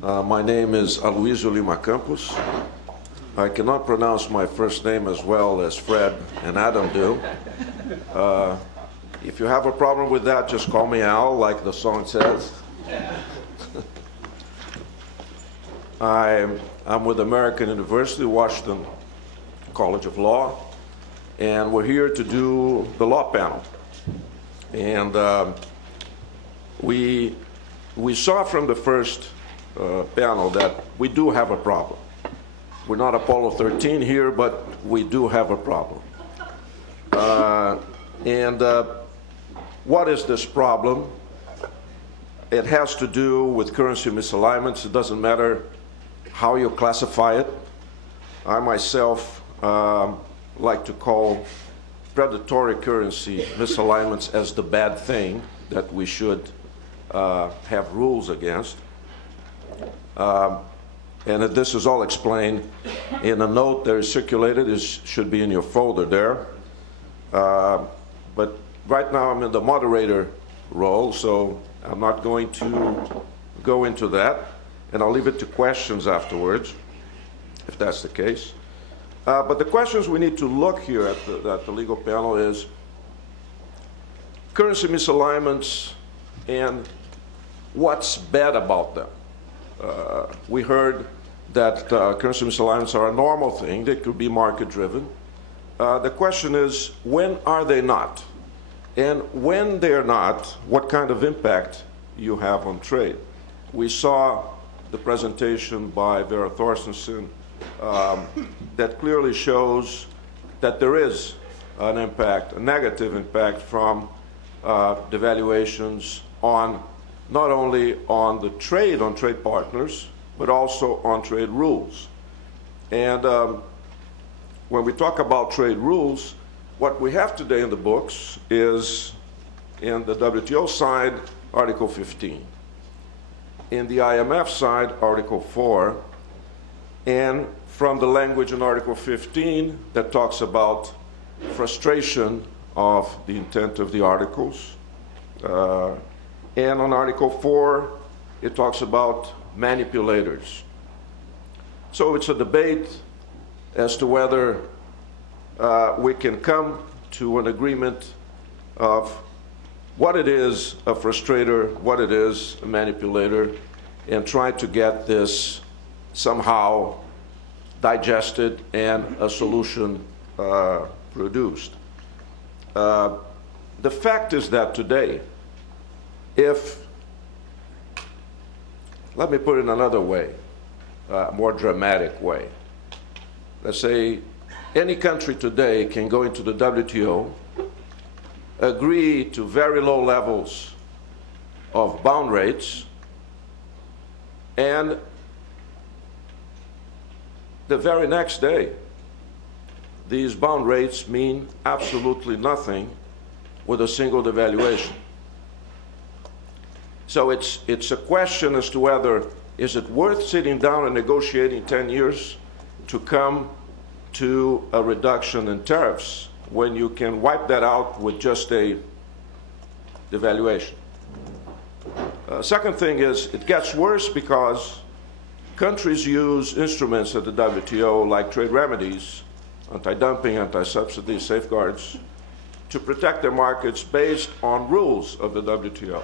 My name is Lima-Campos. I cannot pronounce my first name as well as Fred and Adam do. If you have a problem with that, just call me Al, like the song says. I'm with American University, Washington College of Law, and we're here to do the law panel. And we saw from the first panel that we do have a problem. We're not Apollo 13 here, but we do have a problem. What is this problem? It has to do with currency misalignments. It doesn't matter how you classify it. I myself like to call predatory currency misalignments as the bad thing that we should have rules against. And this is all explained in a note that is circulated. It should be in your folder there. But right now I'm in the moderator role, so I'm not going to go into that. And I'll leave it to questions afterwards, if that's the case. But the questions we need to look here at the legal panel is currency misalignments and what's bad about them. We heard that currency misalignments are a normal thing. They could be market-driven. The question is, when are they not? And when they're not, what kind of impact you have on trade? We saw the presentation by Vera Thorstensen that clearly shows that there is an impact, a negative impact from devaluations on not only on the trade, on trade partners, but also on trade rules. And when we talk about trade rules, what we have today in the books is, in the WTO side, Article 15. In the IMF side, Article 4. And from the language in Article 15 that talks about frustration of the intent of the articles. And on Article 4, it talks about manipulators. So it's a debate as to whether we can come to an agreement of what it is a frustrator, what it is a manipulator, and try to get this somehow digested and a solution produced. The fact is that today, let me put it another way, a more dramatic way. Let's say any country today can go into the WTO, agree to very low levels of bound rates, and the very next day, these bound rates mean absolutely nothing with a single devaluation. So it's a question as to whether is it worth sitting down and negotiating 10 years to come to a reduction in tariffs when you can wipe that out with just a devaluation. Second thing is, it gets worse because countries use instruments at the WTO like trade remedies, anti-dumping, anti-subsidy, safeguards, to protect their markets based on rules of the WTO.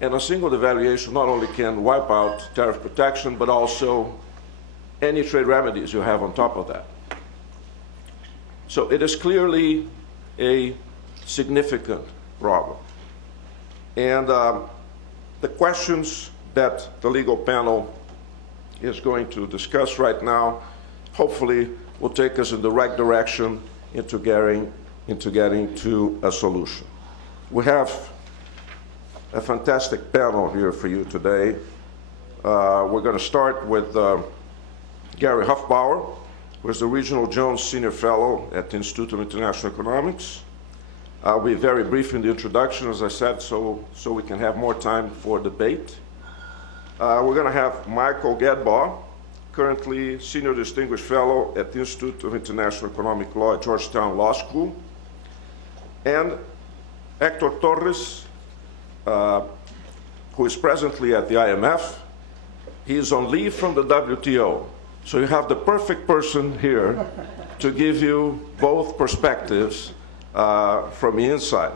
And a single devaluation not only can wipe out tariff protection, but also any trade remedies you have on top of that. So it is clearly a significant problem. And the questions that the legal panel is going to discuss right now hopefully will take us in the right direction into getting to a solution. We have a fantastic panel here for you today. We're going to start with Gary Hofbauer, who is the Regional Jones Senior Fellow at the Institute of International Economics. I'll be very brief in the introduction, as I said, so we can have more time for debate. We're going to have Michael Gadbaw, currently Senior Distinguished Fellow at the Institute of International Economic Law at Georgetown Law School, and Hector Torres, who is presently at the IMF He is on leave from the WTO. So you have the perfect person here to give you both perspectives from the inside.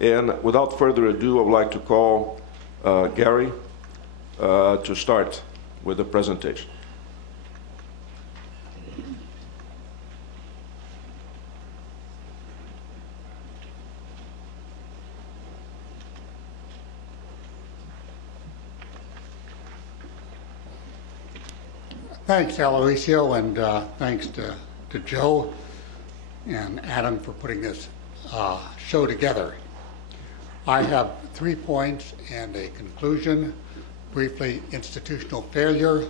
And without further ado, I would like to call Gary to start with the presentation. Thanks, Aloisio, and thanks to Joe and Adam for putting this show together. I have 3 points and a conclusion. Briefly, institutional failure,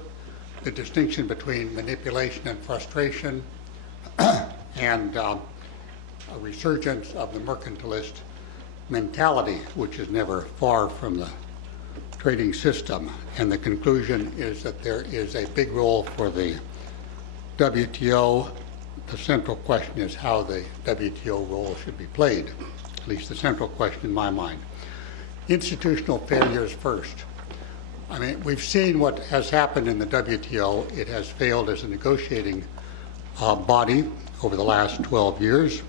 the distinction between manipulation and frustration, and a resurgence of the mercantilist mentality, which is never far from the trading system. And the conclusion is that there is a big role for the WTO. The central question is how the WTO role should be played, at least the central question in my mind. Institutional failures first. I mean, we've seen what has happened in the WTO. It has failed as a negotiating body over the last 12 years,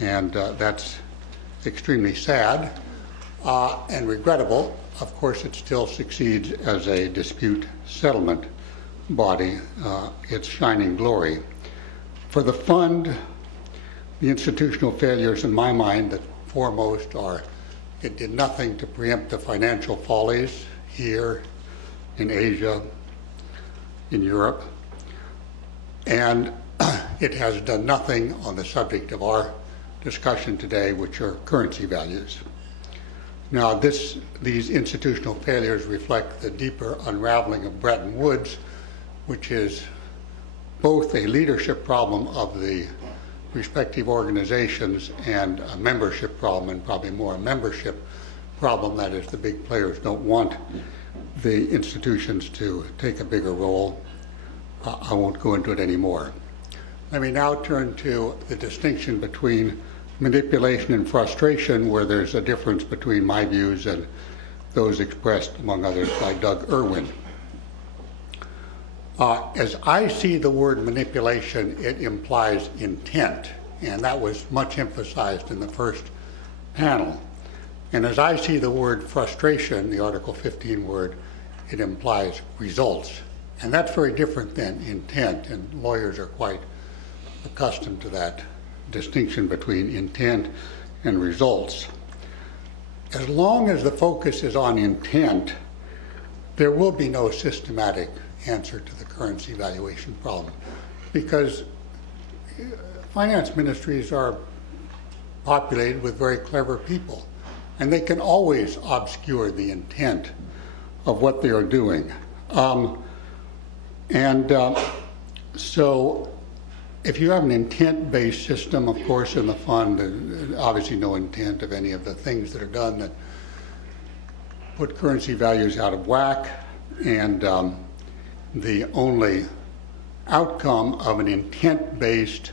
and that's extremely sad and regrettable. Of course, it still succeeds as a dispute settlement body, its shining glory. For the fund, the institutional failures in my mind that foremost are it did nothing to preempt the financial follies here in Asia, in Europe, and it has done nothing on the subject of our discussion today, which are currency values. Now, these institutional failures reflect the deeper unraveling of Bretton Woods, which is both a leadership problem of the respective organizations and a membership problem, and probably more a membership problem. That is, the big players don't want the institutions to take a bigger role. I won't go into it anymore. Let me now turn to the distinction between manipulation and frustration, where there's a difference between my views and those expressed, among others, by Doug Irwin. As I see the word manipulation, it implies intent, and that was much emphasized in the first panel. And as I see the word frustration, the Article 15 word, it implies results. And that's very different than intent, and lawyers are quite accustomed to that distinction between intent and results. As long as the focus is on intent, there will be no systematic answer to the currency valuation problem, because finance ministries are populated with very clever people, and they can always obscure the intent of what they are doing. So if you have an intent-based system, of course, in the fund, obviously no intent of any of the things that are done that put currency values out of whack, and the only outcome of an intent-based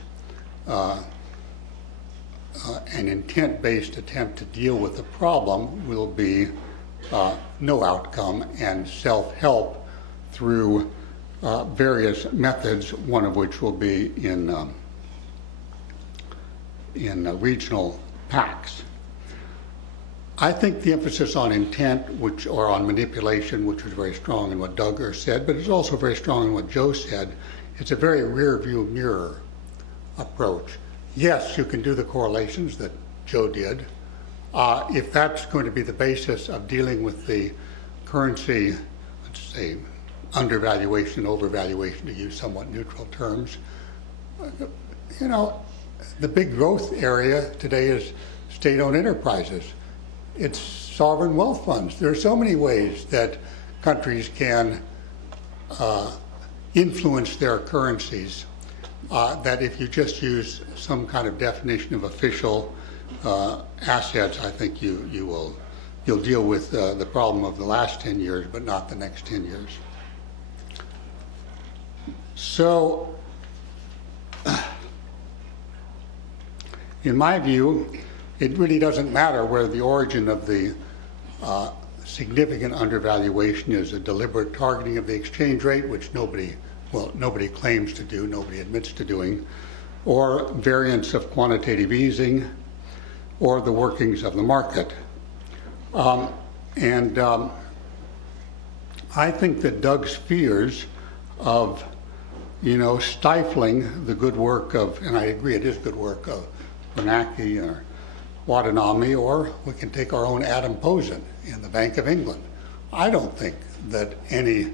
attempt to deal with the problem will be no outcome and self-help through various methods, one of which will be in regional pacts. I think the emphasis on intent, or on manipulation, which was very strong in what Doug said, but it's also very strong in what Joe said, it's a very rear view mirror approach. Yes, you can do the correlations that Joe did. If that's going to be the basis of dealing with the currency, let's say, undervaluation, overvaluation, to use somewhat neutral terms, you know, the big growth area today is state-owned enterprises. It's sovereign wealth funds. There are so many ways that countries can influence their currencies that if you just use some kind of definition of official assets, I think you'll deal with the problem of the last 10 years, but not the next 10 years. So, in my view, it really doesn't matter where the origin of the significant undervaluation is a deliberate targeting of the exchange rate, which nobody claims to do, nobody admits to doing, or variants of quantitative easing, or the workings of the market. I think that Doug's fears of, stifling the good work of, and I agree it is good work of Bernanke or Watanabe, or we can take our own Adam Posen in the Bank of England. I don't think that any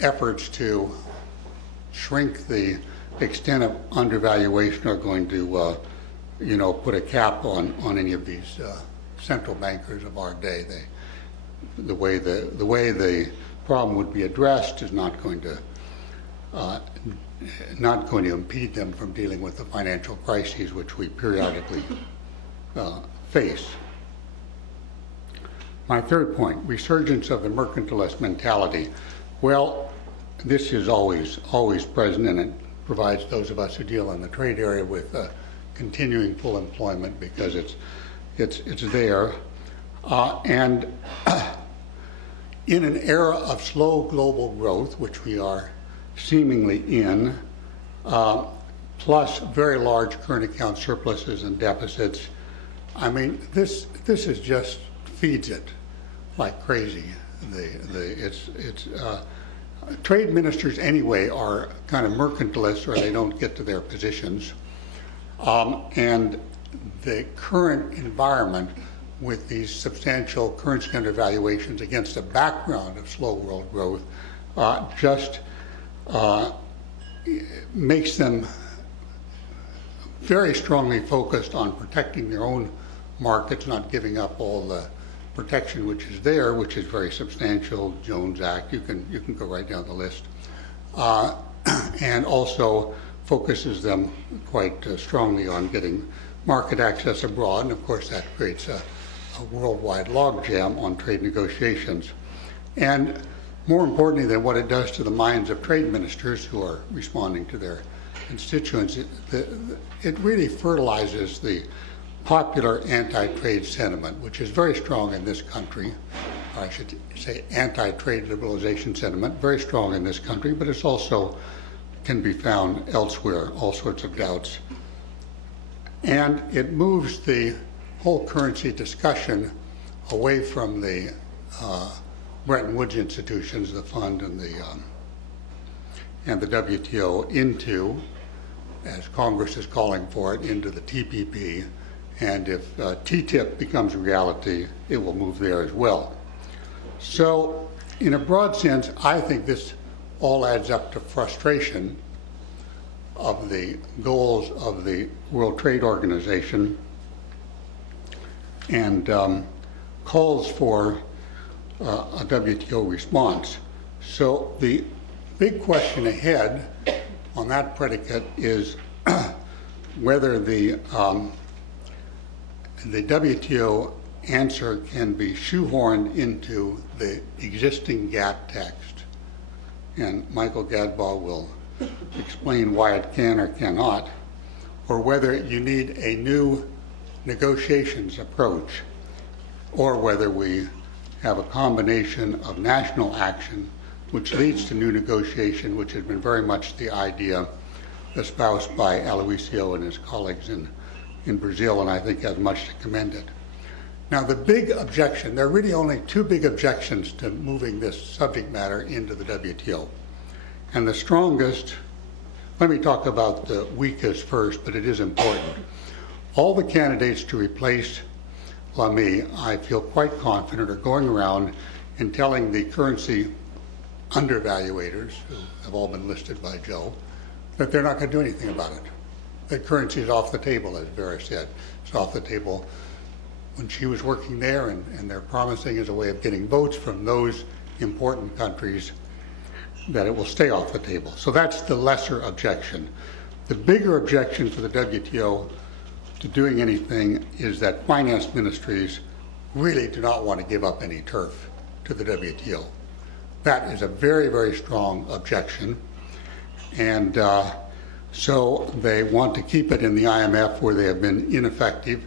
efforts to shrink the extent of undervaluation are going to, put a cap on any of these central bankers of our day. The way the problem would be addressed is not going to impede them from dealing with the financial crises which we periodically face. My third point, resurgence of the mercantilist mentality. Well, this is always present, and it provides those of us who deal in the trade area with continuing full employment because it's there. And in an era of slow global growth, which we are seemingly in, plus very large current account surpluses and deficits, I mean, this is just feeds it like crazy. Trade ministers anyway are kind of mercantilists, or they don't get to their positions. And the current environment with these substantial currency undervaluations against a background of slow world growth just makes them very strongly focused on protecting their own markets, not giving up all the protection which is there, which is very substantial. Jones Act, you can go right down the list, and also focuses them quite strongly on getting market access abroad, and of course that creates a worldwide logjam on trade negotiations. And more importantly than what it does to the minds of trade ministers who are responding to their constituents, it really fertilizes the popular anti-trade sentiment, which is very strong in this country. I should say anti-trade liberalization sentiment, very strong in this country, but it's also can be found elsewhere, all sorts of doubts. And it moves the whole currency discussion away from the Bretton Woods institutions, the fund and the WTO, into, as Congress is calling for it, into the TPP. And if TTIP becomes a reality, it will move there as well. So in a broad sense, I think this all adds up to frustration of the goals of the World Trade Organization and calls for a WTO response. So the big question ahead on that predicate is whether the WTO answer can be shoehorned into the existing GATT text. And Michael Gadbaw will explain why it can or cannot, or whether you need a new negotiations approach, or whether we have a combination of national action which leads to new negotiation, which has been very much the idea espoused by Aloisio and his colleagues in Brazil, and I think has much to commend it. Now the big objection, there are really only two big objections to moving this subject matter into the WTO. And the strongest, let me talk about the weakest first, but it is important. All the candidates to replace Lamy, I feel quite confident, are going around and telling the currency undervaluators, who have all been listed by Joe, that they're not going to do anything about it. That currency is off the table, as Vera said. It's off the table when she was working there, and they're promising as a way of getting votes from those important countries that it will stay off the table. So that's the lesser objection. The bigger objection for the WTO to doing anything is that finance ministries really do not want to give up any turf to the WTO. That is a very, very strong objection. And so they want to keep it in the IMF, where they have been ineffective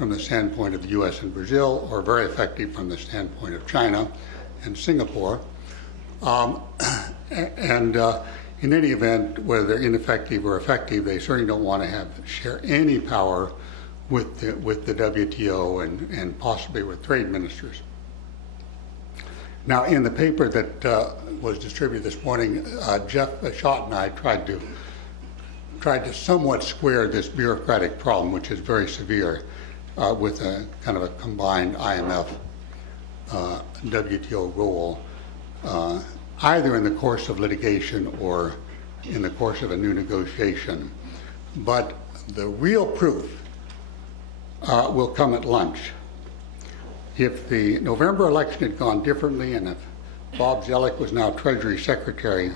from the standpoint of the U.S. and Brazil, or very effective from the standpoint of China and Singapore. In any event, whether they're ineffective or effective, they certainly don't want to share any power with the WTO and possibly with trade ministers. Now, in the paper that was distributed this morning, Jeff Schott and I tried to somewhat square this bureaucratic problem, which is very severe, with a kind of a combined IMF WTO role, either in the course of litigation or in the course of a new negotiation. But the real proof will come at lunch. If the November election had gone differently and if Bob Zoellick was now Treasury Secretary,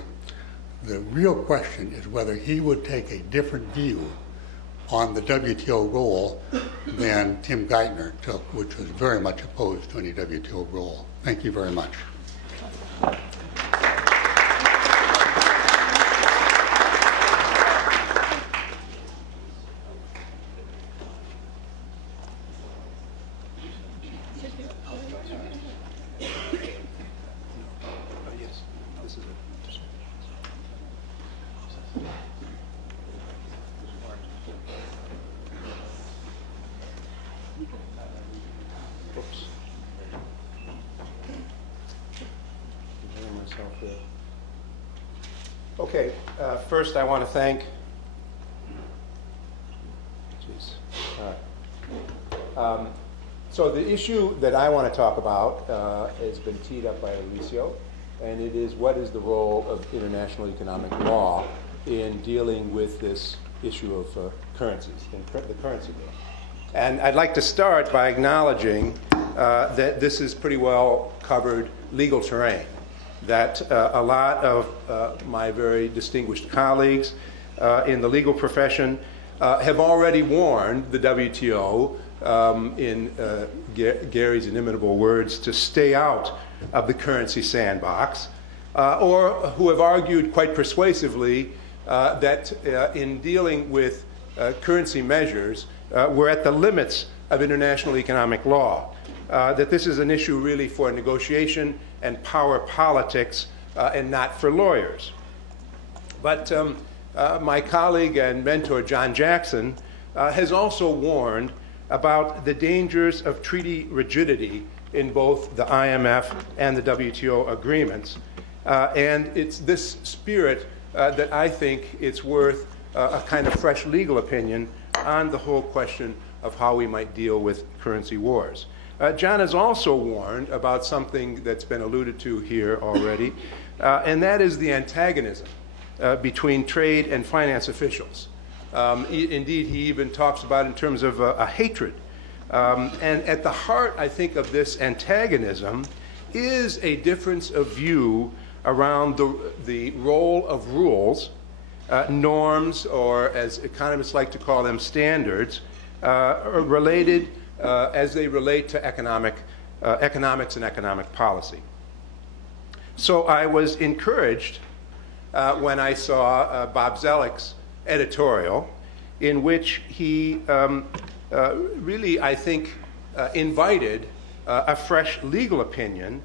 the real question is whether he would take a different view on the WTO role than Tim Geithner took, which was very much opposed to any WTO role. Thank you very much. Okay, first I want to thank, so the issue that I want to talk about has been teed up by Alicio, and it is what is the role of international economic law in dealing with this issue of currencies, the currency law. And I'd like to start by acknowledging that this is pretty well covered legal terrain, that a lot of my very distinguished colleagues in the legal profession have already warned the WTO, in Gary's inimitable words, to stay out of the currency sandbox, or who have argued quite persuasively that in dealing with currency measures, we're at the limits of international economic law, that this is an issue really for negotiation and power politics and not for lawyers. But my colleague and mentor, John Jackson, has also warned about the dangers of treaty rigidity in both the IMF and the WTO agreements. And it's this spirit that I think it's worth a kind of fresh legal opinion on the whole question of how we might deal with currency wars. John has also warned about something that's been alluded to here already, and that is the antagonism between trade and finance officials. Indeed, he even talks about it in terms of a hatred. And at the heart, I think, of this antagonism is a difference of view around the role of rules, norms, or as economists like to call them, standards, related as they relate to economics and economic policy. So I was encouraged when I saw Bob Zoellick's editorial, in which he really, I think, invited a fresh legal opinion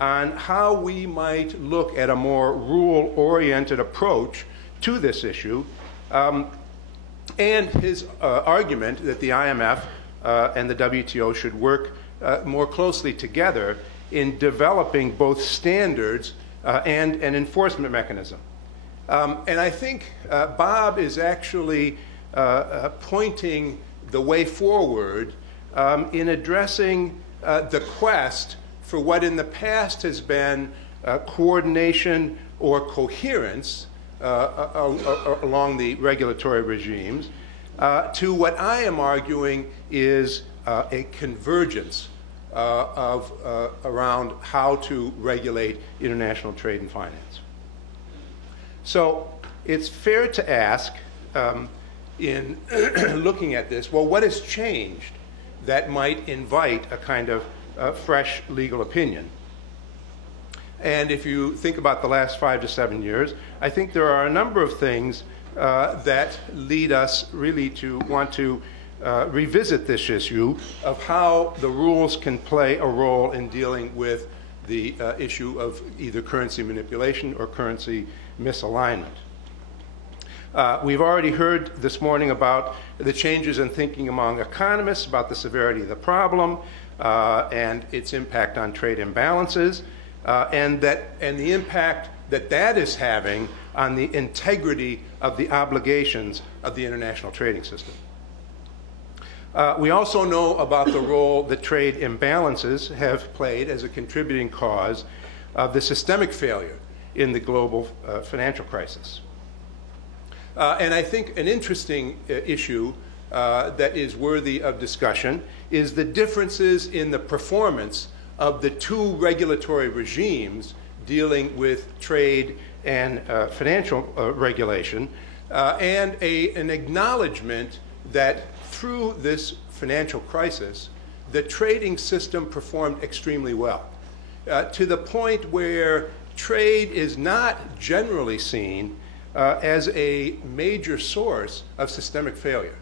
on how we might look at a more rule-oriented approach to this issue, and his argument that the IMF and the WTO should work more closely together in developing both standards and an enforcement mechanism. And I think Bob is actually pointing the way forward in addressing the quest for what in the past has been coordination or coherence along the regulatory regimes, to what I am arguing is a convergence around how to regulate international trade and finance. So it's fair to ask, in looking at this, well, what has changed that might invite a kind of fresh legal opinion? And if you think about the last 5 to 7 years, I think there are a number of things that lead us really to want to revisit this issue of how the rules can play a role in dealing with the issue of either currency manipulation or currency misalignment. We've already heard this morning about the changes in thinking among economists about the severity of the problem and its impact on trade imbalances, and the impact that is having on the integrity of the obligations of the international trading system. We also know about the role that trade imbalances have played as a contributing cause of the systemic failure in the global financial crisis. And I think an interesting issue that is worthy of discussion is the differences in the performance of the two regulatory regimes dealing with trade and financial regulation, and an acknowledgement that through this financial crisis, the trading system performed extremely well, to the point where trade is not generally seen as a major source of systemic failure.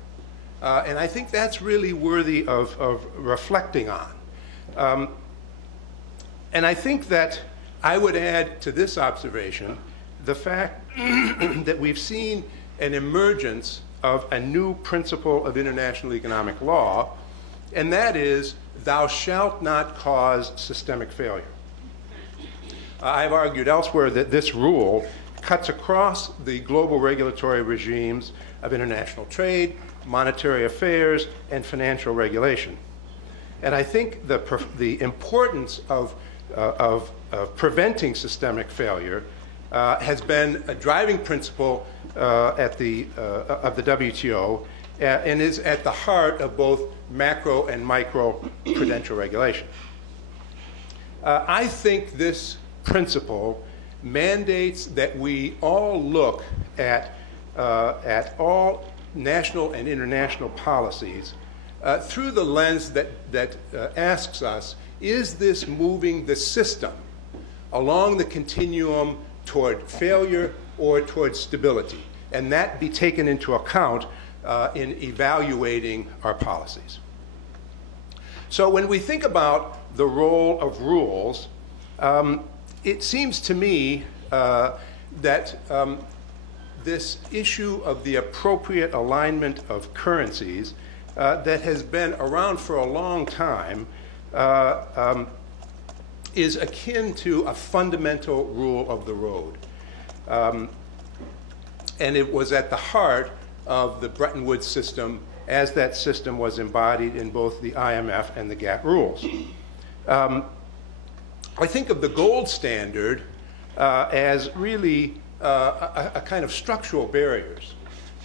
And I think that's really worthy of reflecting on. And I think that I would add to this observation the fact that we've seen an emergence of a new principle of international economic law, and that is, thou shalt not cause systemic failure. I've argued elsewhere that this rule cuts across the global regulatory regimes of international trade, monetary affairs, and financial regulation. And I think the importance of preventing systemic failure has been a driving principle of the WTO and is at the heart of both macro and micro prudential regulation. I think this principle mandates that we all look at all national and international policies through the lens that asks us, is this moving the system along the continuum toward failure or toward stability? And that be taken into account in evaluating our policies. So when we think about the role of rules, it seems to me that this issue of the appropriate alignment of currencies that has been around for a long time is akin to a fundamental rule of the road. And it was at the heart of the Bretton Woods system as that system was embodied in both the IMF and the GATT rules. I think of the gold standard as really a kind of structural barriers,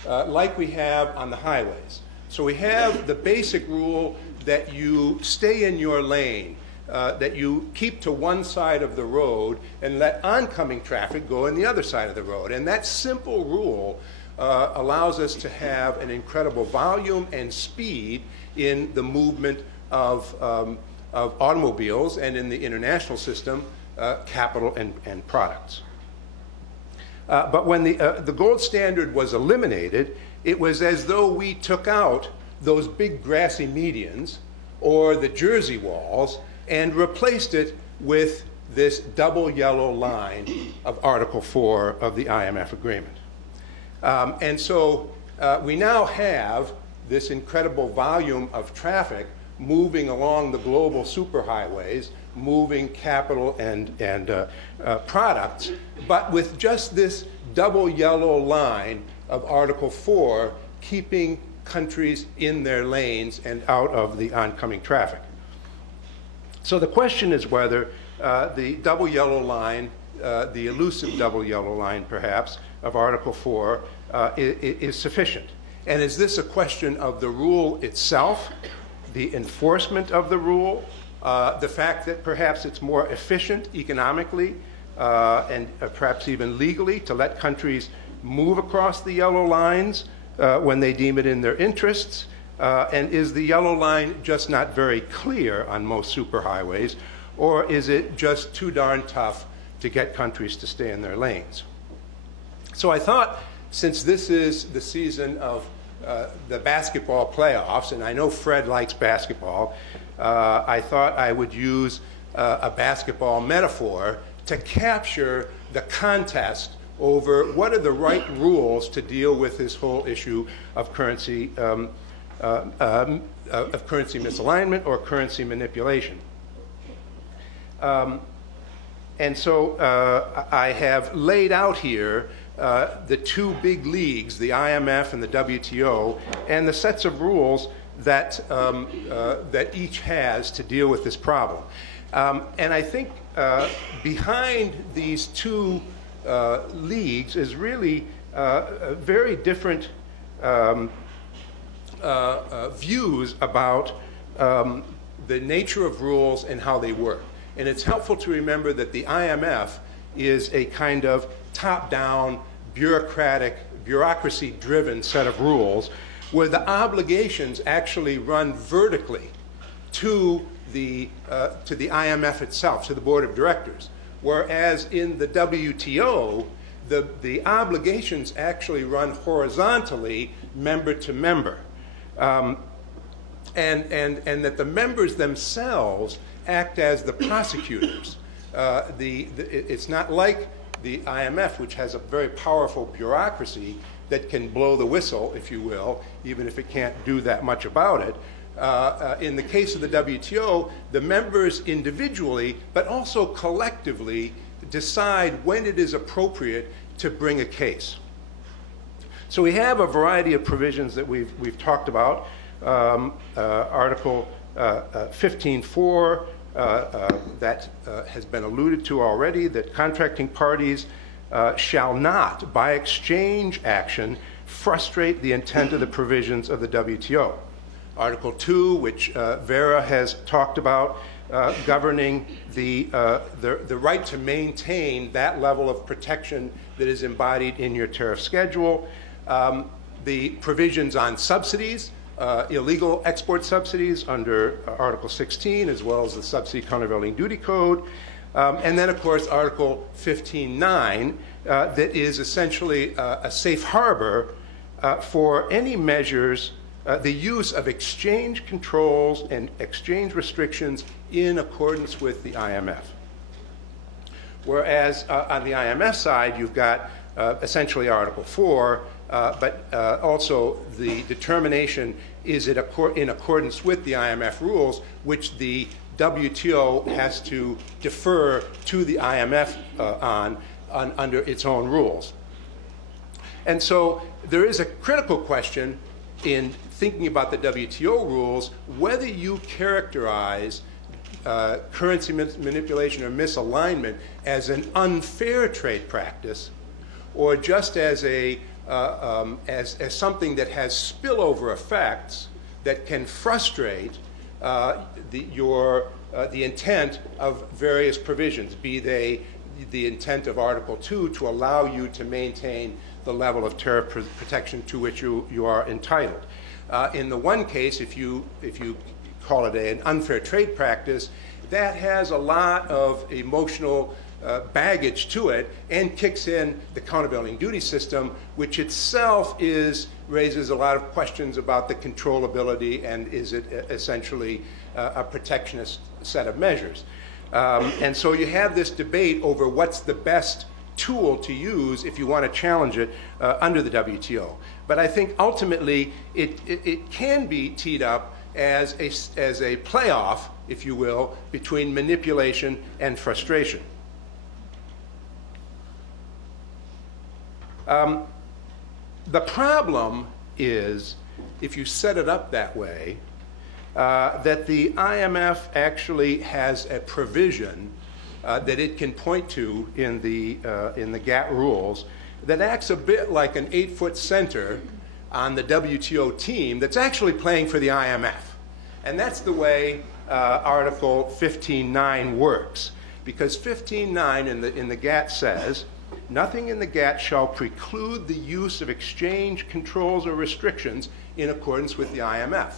like we have on the highways. So we have the basic rule that you stay in your lane, that you keep to one side of the road and let oncoming traffic go in the other side of the road. And that simple rule allows us to have an incredible volume and speed in the movement of automobiles, and in the international system, capital and products. But when the gold standard was eliminated, it was as though we took out those big grassy medians or the Jersey walls and replaced it with this double yellow line of Article 4 of the IMF agreement. And so we now have this incredible volume of traffic moving along the global superhighways, moving capital and products, but with just this double yellow line of Article 4 keeping countries in their lanes and out of the oncoming traffic. So the question is whether the double yellow line, the elusive double yellow line perhaps, of Article 4 is sufficient. And is this a question of the rule itself, the enforcement of the rule, the fact that perhaps it's more efficient economically and perhaps even legally to let countries move across the yellow lines when they deem it in their interests? And is the yellow line just not very clear on most superhighways, or is it just too darn tough to get countries to stay in their lanes? So I thought, since this is the season of the basketball playoffs, and I know Fred likes basketball, I thought I would use a basketball metaphor to capture the contest over what are the right rules to deal with this whole issue of currency misalignment or currency manipulation. And so I have laid out here the two big leagues, the IMF and the WTO, and the sets of rules that, that each has to deal with this problem. And I think behind these two leagues is really very different views about the nature of rules and how they work. And it's helpful to remember that the IMF is a kind of top-down, bureaucracy-driven set of rules where the obligations actually run vertically to the IMF itself, to the board of directors. Whereas in the WTO, the obligations actually run horizontally, member to member. And that the members themselves act as the prosecutors. It's not like the IMF, which has a very powerful bureaucracy that can blow the whistle, if you will, even if it can't do that much about it. In the case of the WTO, the members individually, but also collectively, decide when it is appropriate to bring a case. So we have a variety of provisions that we've talked about. Article 15.4 that has been alluded to already, that contracting parties shall not, by exchange action, frustrate the intent of the provisions of the WTO. Article 2, which Vera has talked about, governing the right to maintain that level of protection that is embodied in your tariff schedule. The provisions on subsidies, illegal export subsidies under Article 16, as well as the Subsidy Countervailing Duty Code. And then, of course, Article 15.9, that is essentially a safe harbor for any measures, the use of exchange controls and exchange restrictions in accordance with the IMF. Whereas on the IMF side, you've got essentially Article 4, but also the determination is it in accordance with the IMF rules, which the WTO has to defer to the IMF under its own rules. And so there is a critical question in thinking about the WTO rules, whether you characterize currency manipulation or misalignment as an unfair trade practice, or just as as something that has spillover effects that can frustrate the intent of various provisions, be they the intent of Article 2 to allow you to maintain the level of tariff protection to which you are entitled. In the one case, if you call it an unfair trade practice, that has a lot of emotional baggage to it and kicks in the countervailing duty system, which itself raises a lot of questions about the controllability and is it essentially a protectionist set of measures. And so you have this debate over what's the best tool to use if you want to challenge it under the WTO. But I think ultimately it can be teed up as a playoff, if you will, between manipulation and frustration. The problem is, if you set it up that way, that the IMF actually has a provision that it can point to in the GATT rules that acts a bit like an 8-foot center on the WTO team that's actually playing for the IMF. And that's the way Article 15.9 works. Because 15.9 in the GATT says, nothing in the GATT shall preclude the use of exchange controls or restrictions in accordance with the IMF.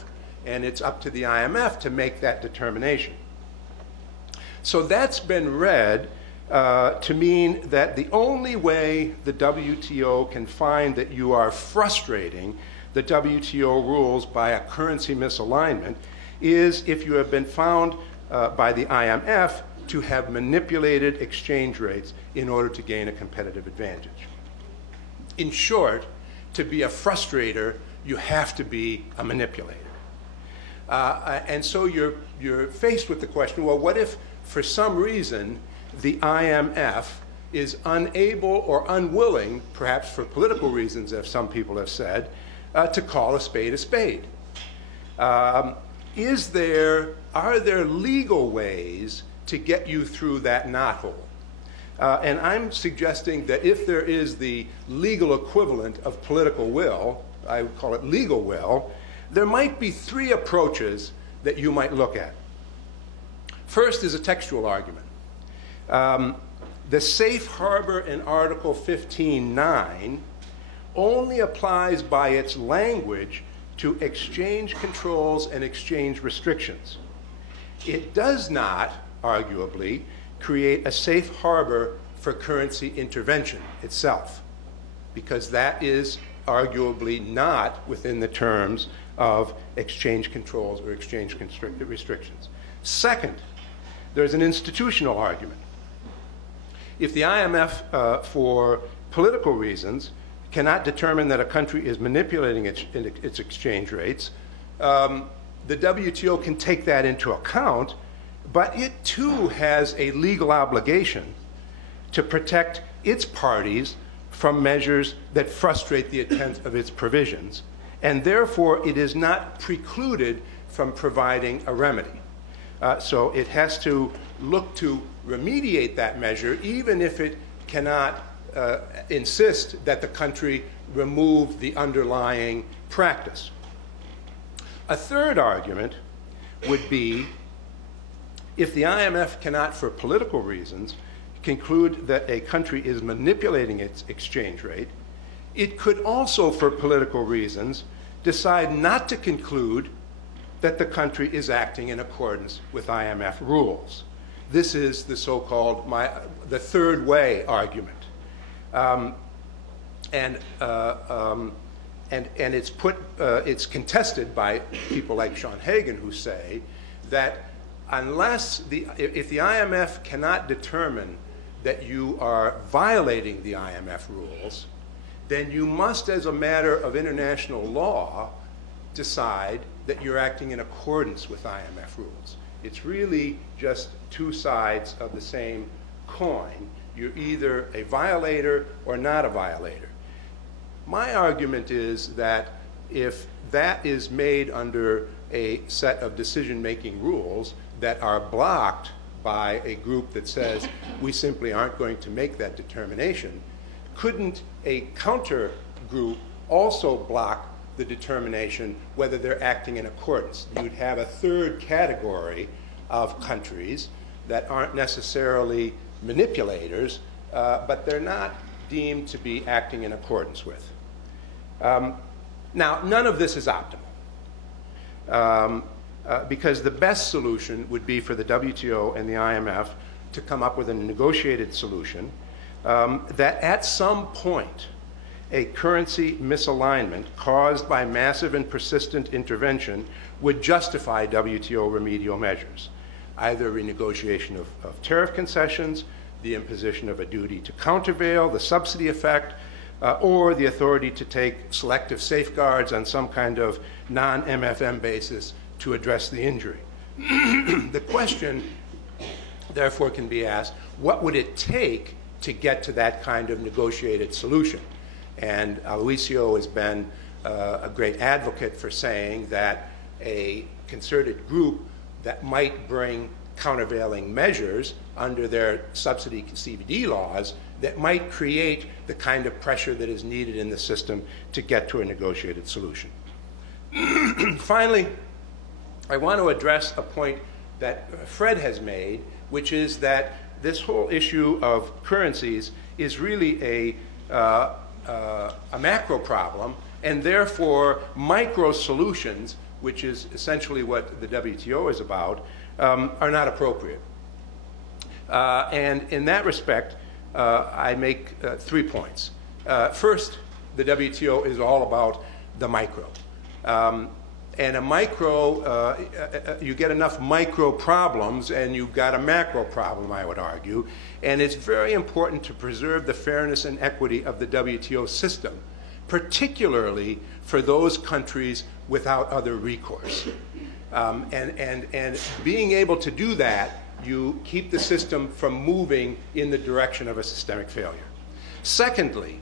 And it's up to the IMF to make that determination. So that's been read to mean that the only way the WTO can find that you are frustrating the WTO rules by a currency misalignment is if you have been found by the IMF to have manipulated exchange rates in order to gain a competitive advantage. In short, to be a frustrator, you have to be a manipulator. And so you're faced with the question, well, what if for some reason the IMF is unable or unwilling, perhaps for political reasons, as some people have said, to call a spade a spade? Are there legal ways to get you through that knothole? And I'm suggesting that if there is the legal equivalent of political will, I would call it legal will, there might be three approaches that you might look at. First is a textual argument. The safe harbor in Article 15.9 only applies by its language to exchange controls and exchange restrictions. It does not, arguably, create a safe harbor for currency intervention itself, because that is arguably not within the terms of exchange controls or exchange restrictions. Second, there's an institutional argument. If the IMF, for political reasons, cannot determine that a country is manipulating its exchange rates, the WTO can take that into account, but it too has a legal obligation to protect its parties from measures that frustrate the intent of its provisions, and therefore it is not precluded from providing a remedy. So it has to look to remediate that measure, even if it cannot insist that the country remove the underlying practice. A third argument would be if the IMF cannot, for political reasons, conclude that a country is manipulating its exchange rate, it could also, for political reasons, decide not to conclude that the country is acting in accordance with IMF rules. This is the so-called the third way argument. And it's contested by people like Sean Hagan, who say that if the IMF cannot determine that you are violating the IMF rules, then you must, as a matter of international law, decide that you're acting in accordance with IMF rules. It's really just two sides of the same coin. You're either a violator or not a violator. My argument is that if that is made under a set of decision-making rules that are blocked by a group that says we simply aren't going to make that determination, couldn't a counter group also block the determination whether they're acting in accordance? You'd have a third category of countries that aren't necessarily manipulators, but they're not deemed to be acting in accordance with. Now, none of this is optimal, because the best solution would be for the WTO and the IMF to come up with a negotiated solution that at some point a currency misalignment caused by massive and persistent intervention would justify WTO remedial measures, either renegotiation of tariff concessions, the imposition of a duty to countervail, the subsidy effect, or the authority to take selective safeguards on some kind of non-MFM basis to address the injury. The question, therefore, can be asked, what would it take to get to that kind of negotiated solution? And Aloisio has been a great advocate for saying that a concerted group that might bring countervailing measures under their subsidy CBD laws that might create the kind of pressure that is needed in the system to get to a negotiated solution. Finally, I want to address a point that Fred has made, which is that this whole issue of currencies is really a macro problem, and therefore micro solutions, which is essentially what the WTO is about, are not appropriate. And in that respect, I make 3 points. First, the WTO is all about the micro. And a micro, you get enough micro problems and you've got a macro problem, I would argue. And it's very important to preserve the fairness and equity of the WTO system, particularly for those countries without other recourse. And being able to do that, you keep the system from moving in the direction of a systemic failure. Secondly,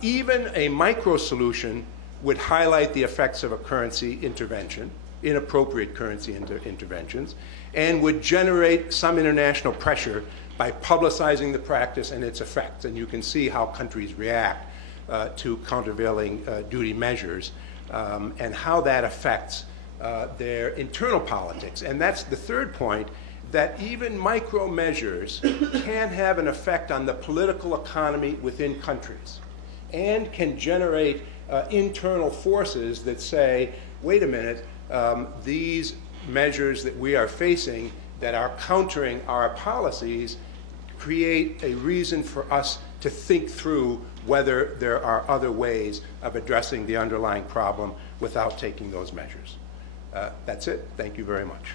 even a micro solution would highlight the effects of a currency intervention, inappropriate currency interventions, and would generate some international pressure by publicizing the practice and its effects. And you can see how countries react to countervailing duty measures and how that affects their internal politics. And that's the third point, that even micro measures can have an effect on the political economy within countries and can generate internal forces that say, wait a minute, these measures that we are facing that are countering our policies create a reason for us to think through whether there are other ways of addressing the underlying problem without taking those measures. That's it. Thank you very much.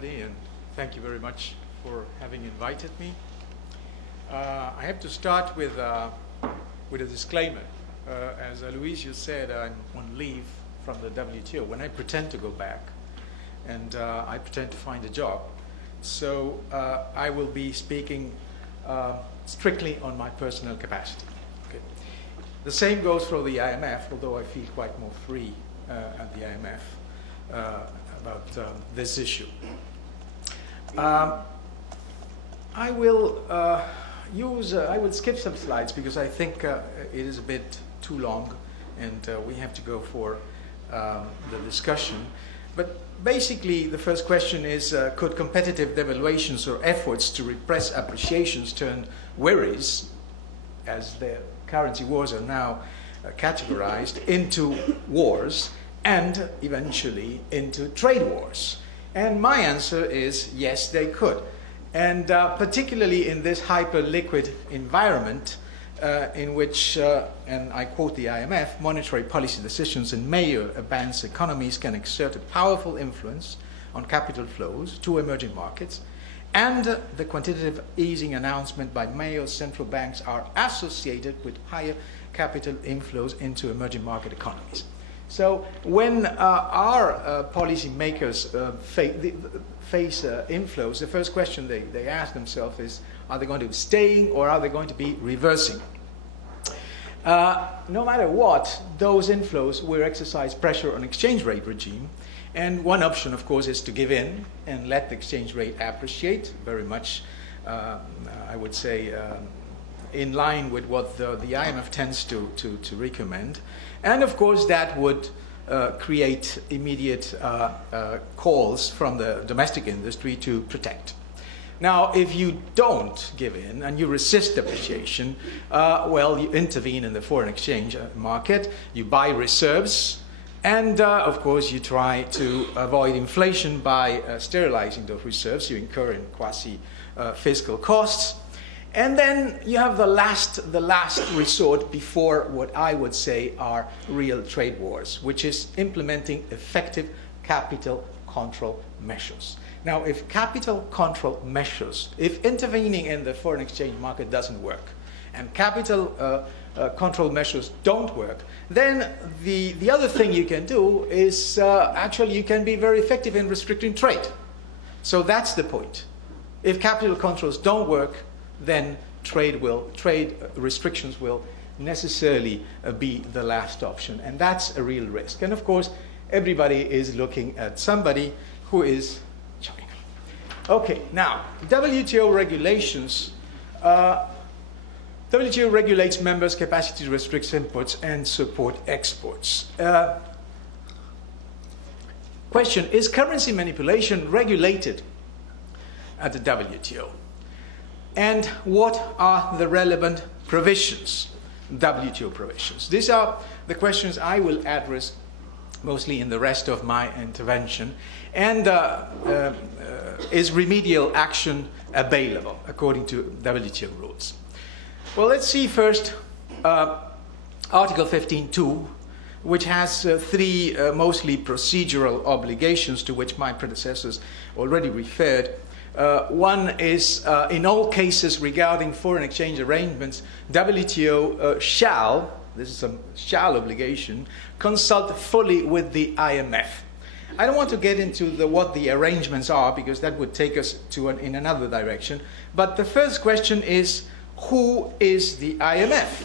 And thank you very much for having invited me. I have to start with a disclaimer. As Aloysius said, I'm on leave from the WTO when I pretend to go back, and I pretend to find a job. So I will be speaking strictly on my personal capacity. Okay. The same goes for the IMF, although I feel quite more free at the IMF about this issue. I will I will skip some slides because I think it is a bit too long and we have to go for the discussion. But basically the first question is, could competitive devaluations or efforts to repress appreciations turn worries, as the currency wars are now categorized, into wars and eventually into trade wars? And my answer is yes, they could. And particularly in this hyper-liquid environment in which, and I quote the IMF, monetary policy decisions in major advanced economies can exert a powerful influence on capital flows to emerging markets, and the quantitative easing announcement by major central banks are associated with higher capital inflows into emerging market economies. So when our policymakers face inflows, the first question they ask themselves is, are they going to be staying or are they going to be reversing? No matter what, those inflows will exercise pressure on exchange rate regime. And one option, of course, is to give in and let the exchange rate appreciate, very much, I would say, in line with what the IMF tends to recommend. And of course, that would create immediate calls from the domestic industry to protect. Now, if you don't give in and you resist depreciation, well, you intervene in the foreign exchange market, you buy reserves, and of course, you try to avoid inflation by sterilizing those reserves. You incur in quasi-fiscal costs. And then you have the last resort before what I would say are real trade wars, which is implementing effective capital control measures. Now, if capital control measures, if intervening in the foreign exchange market doesn't work, and capital control measures don't work, then the other thing you can do is actually you can be very effective in restricting trade. So that's the point. If capital controls don't work, then trade restrictions will necessarily be the last option. And that's a real risk. And of course, everybody is looking at somebody who is China. Okay, now, WTO regulations. WTO regulates members' capacity to restrict imports and support exports. question, is currency manipulation regulated at the WTO? And what are the relevant provisions, WTO provisions? These are the questions I will address mostly in the rest of my intervention. And is remedial action available according to WTO rules? Well, let's see first Article 15.2, which has three mostly procedural obligations to which my predecessors already referred. One is, in all cases regarding foreign exchange arrangements, WTO shall, this is a shall obligation, consult fully with the IMF. I don't want to get into what the arrangements are, because that would take us in another direction. But the first question is, who is the IMF?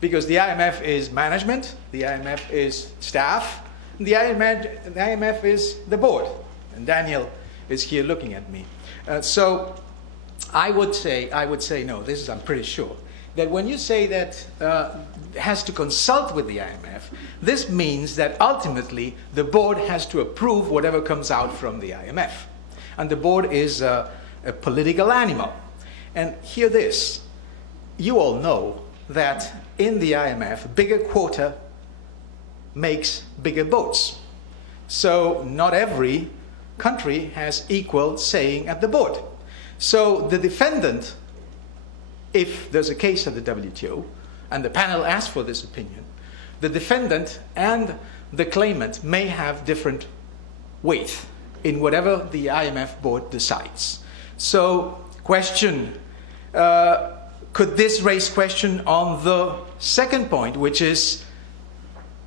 Because the IMF is management, the IMF is staff, and the IMF is the board. And Daniel is here looking at me. So I would say no, this is, I'm pretty sure, that when you say that has to consult with the IMF, this means that ultimately the board has to approve whatever comes out from the IMF. And the board is a political animal. And hear this, you all know that in the IMF, bigger quota makes bigger votes. So not every country has equal saying at the board. So the defendant, if there's a case at the WTO, and the panel asks for this opinion, the defendant and the claimant may have different weight in whatever the IMF board decides. So, question, could this raise question on the second point, which is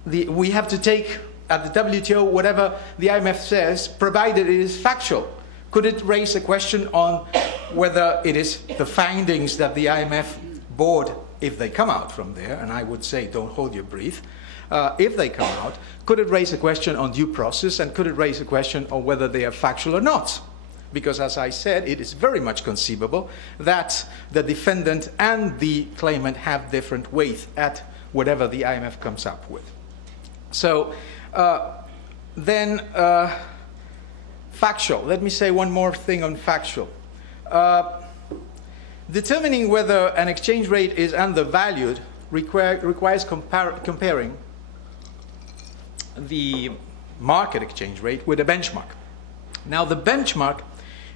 we have to take at the WTO whatever the IMF says, provided it is factual. Could it raise a question on whether it is the findings that the IMF board, if they come out from there, and I would say don't hold your breath, if they come out, could it raise a question on due process, and could it raise a question on whether they are factual or not? Because as I said, it is very much conceivable that the defendant and the claimant have different weight at whatever the IMF comes up with. So then factual. Let me say one more thing on factual. Determining whether an exchange rate is undervalued requires comparing the market exchange rate with a benchmark. Now, the benchmark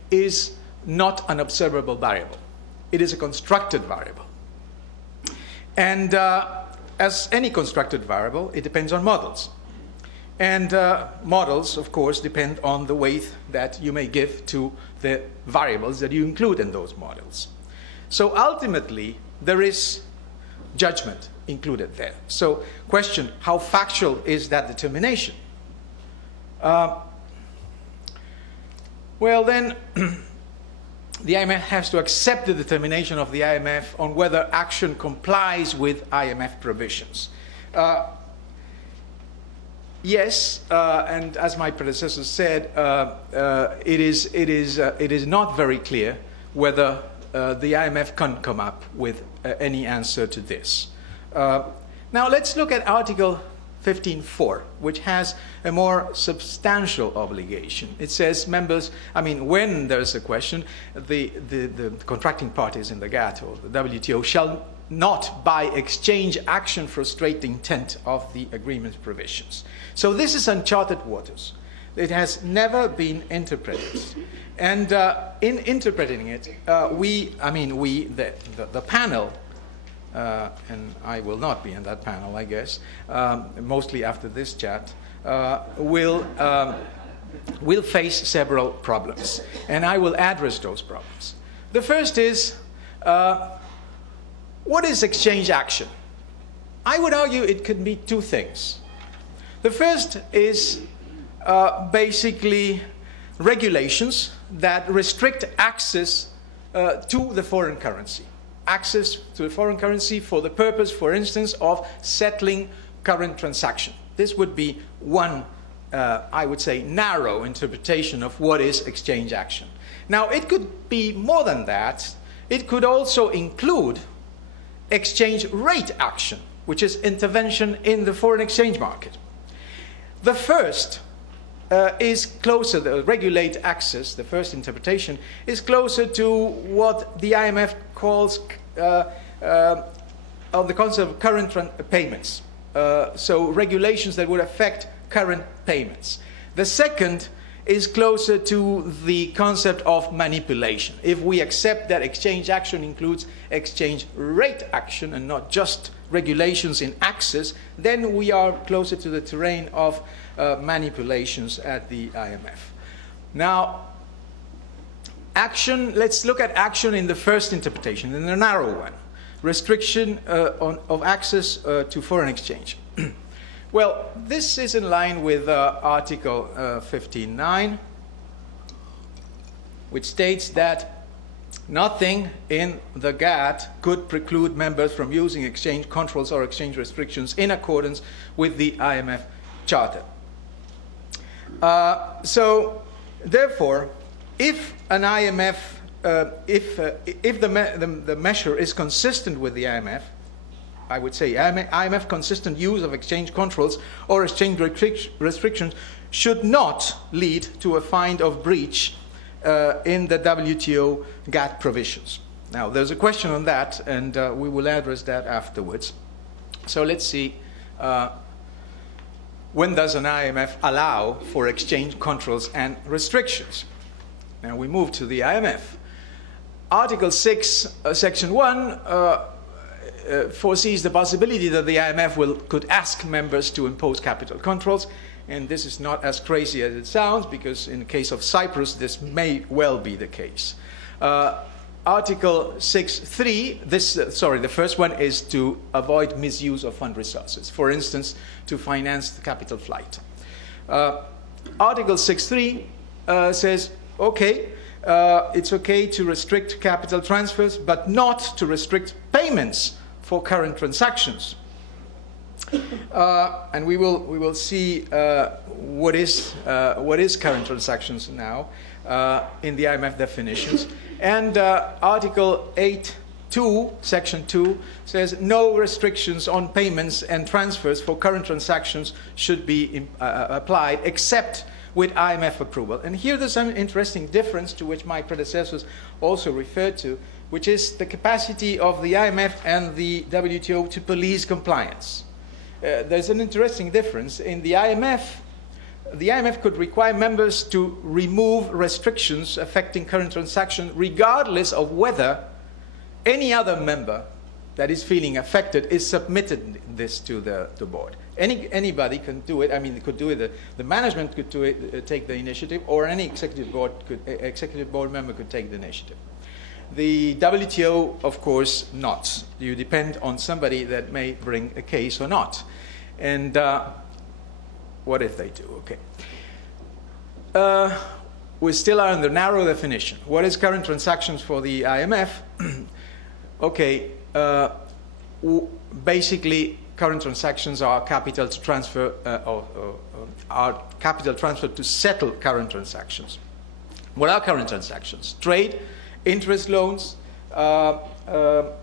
is not an observable variable. It is a constructed variable. And as any constructed variable, it depends on models. And models, of course, depend on the weight that you may give to the variables that you include in those models. So ultimately, there is judgment included there. So question, how factual is that determination? Well, then, the IMF has to accept the determination of the IMF on whether action complies with IMF provisions. Yes, and as my predecessor said, it is not very clear whether the IMF can come up with any answer to this. Now let's look at Article 15.4, which has a more substantial obligation. It says members, I mean, when there's a question, the contracting parties in the GATT or the WTO shall not by exchange action frustrate the intent of the agreement's provisions. So this is uncharted waters. It has never been interpreted. And in interpreting it, the panel, and I will not be in that panel, I guess, mostly after this chat, will face several problems. And I will address those problems. The first is, what is exchange action? I would argue it could be two things. The first is basically regulations that restrict access to the foreign currency. Access to the foreign currency for the purpose, for instance, of settling current transaction. This would be one, I would say, narrow interpretation of what is exchange action. Now, it could be more than that. It could also include exchange rate action, which is intervention in the foreign exchange market. The first is closer, the regulate access, the first interpretation, is closer to what the IMF calls of the concept of current payments. So regulations that would affect current payments. The second is closer to the concept of manipulation. If we accept that exchange action includes exchange rate action and not just regulations in access, then we are closer to the terrain of manipulations at the IMF. Now, action, let's look at action in the first interpretation, in the narrow one, restriction of access to foreign exchange. Well, this is in line with Article 15.9, which states that nothing in the GATT could preclude members from using exchange controls or exchange restrictions in accordance with the IMF Charter. So, therefore, if an IMF, if the measure is consistent with the IMF, I would say IMF consistent use of exchange controls or exchange restrictions should not lead to a find of breach in the WTO GATT provisions. Now, there's a question on that, and we will address that afterwards. So let's see, when does an IMF allow for exchange controls and restrictions? Now we move to the IMF. Article 6, Section 1, foresees the possibility that the IMF could ask members to impose capital controls, and this is not as crazy as it sounds, because in the case of Cyprus, this may well be the case. Article 6.3, the first one is to avoid misuse of fund resources, for instance, to finance the capital flight. Article 6.3 says, okay, it's okay to restrict capital transfers, but not to restrict payments for current transactions. And we will see what is current transactions now in the IMF definitions. And Article 8.2, Section 2, says no restrictions on payments and transfers for current transactions should be applied except with IMF approval. And here there's an interesting difference to which my predecessors also referred to, which is the capacity of the IMF and the WTO to police compliance. There's an interesting difference. In the IMF could require members to remove restrictions affecting current transactions regardless of whether any other member that is feeling affected is submitted this to the board. Anybody can do it. I mean, could do it. The management could do it, take the initiative, or any executive board member could take the initiative. The WTO, of course, not. You depend on somebody that may bring a case or not. And what if they do? Okay. We still are in the narrow definition. What is current transactions for the IMF? Okay. Basically, current transactions are capital to transfer, are capital transfer to settle current transactions. What are current transactions? Trade, interest loans,